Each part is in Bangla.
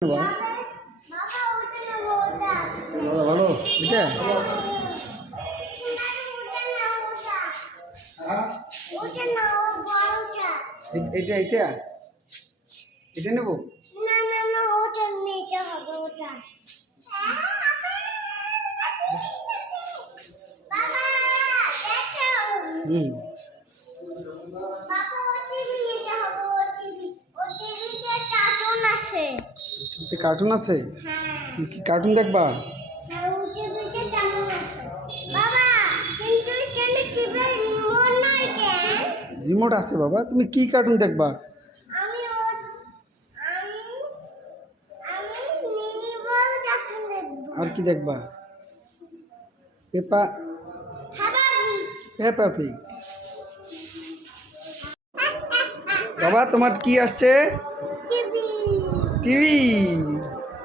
ভালো এটা এটা এটা এটা নেব হুম বাবা, ও টিভি নিতে হবে ও টিভি। ও টিভিতে কার্টুন আছে। এতে কার্টুন আছে? কি কার্টুন দেখবা? টিভিতে রিমোট আছে বাবা, তুমি কি কার্টুন দেখবা? আর কি দেখবা? পেপা পেপা বাবা, তোমার কি আসছে? টিভি।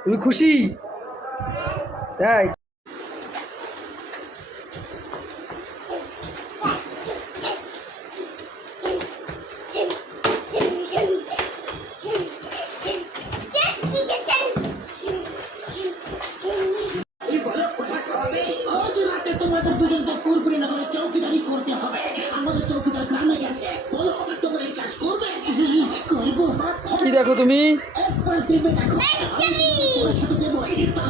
তুমি খুশি? তাই আজ রাতে তোমাদের দুজনকে পুরপুরি নগরে চৌকিদারি করতে হবে। আমাদের চৌকিদার গ্রামে গেছে। বলো তোমরা এই কাজ করবে করব? কি দেখো তুমি? একবার ভেবে দেখো আমি তোমাকে পয়সা তো দেবোই তার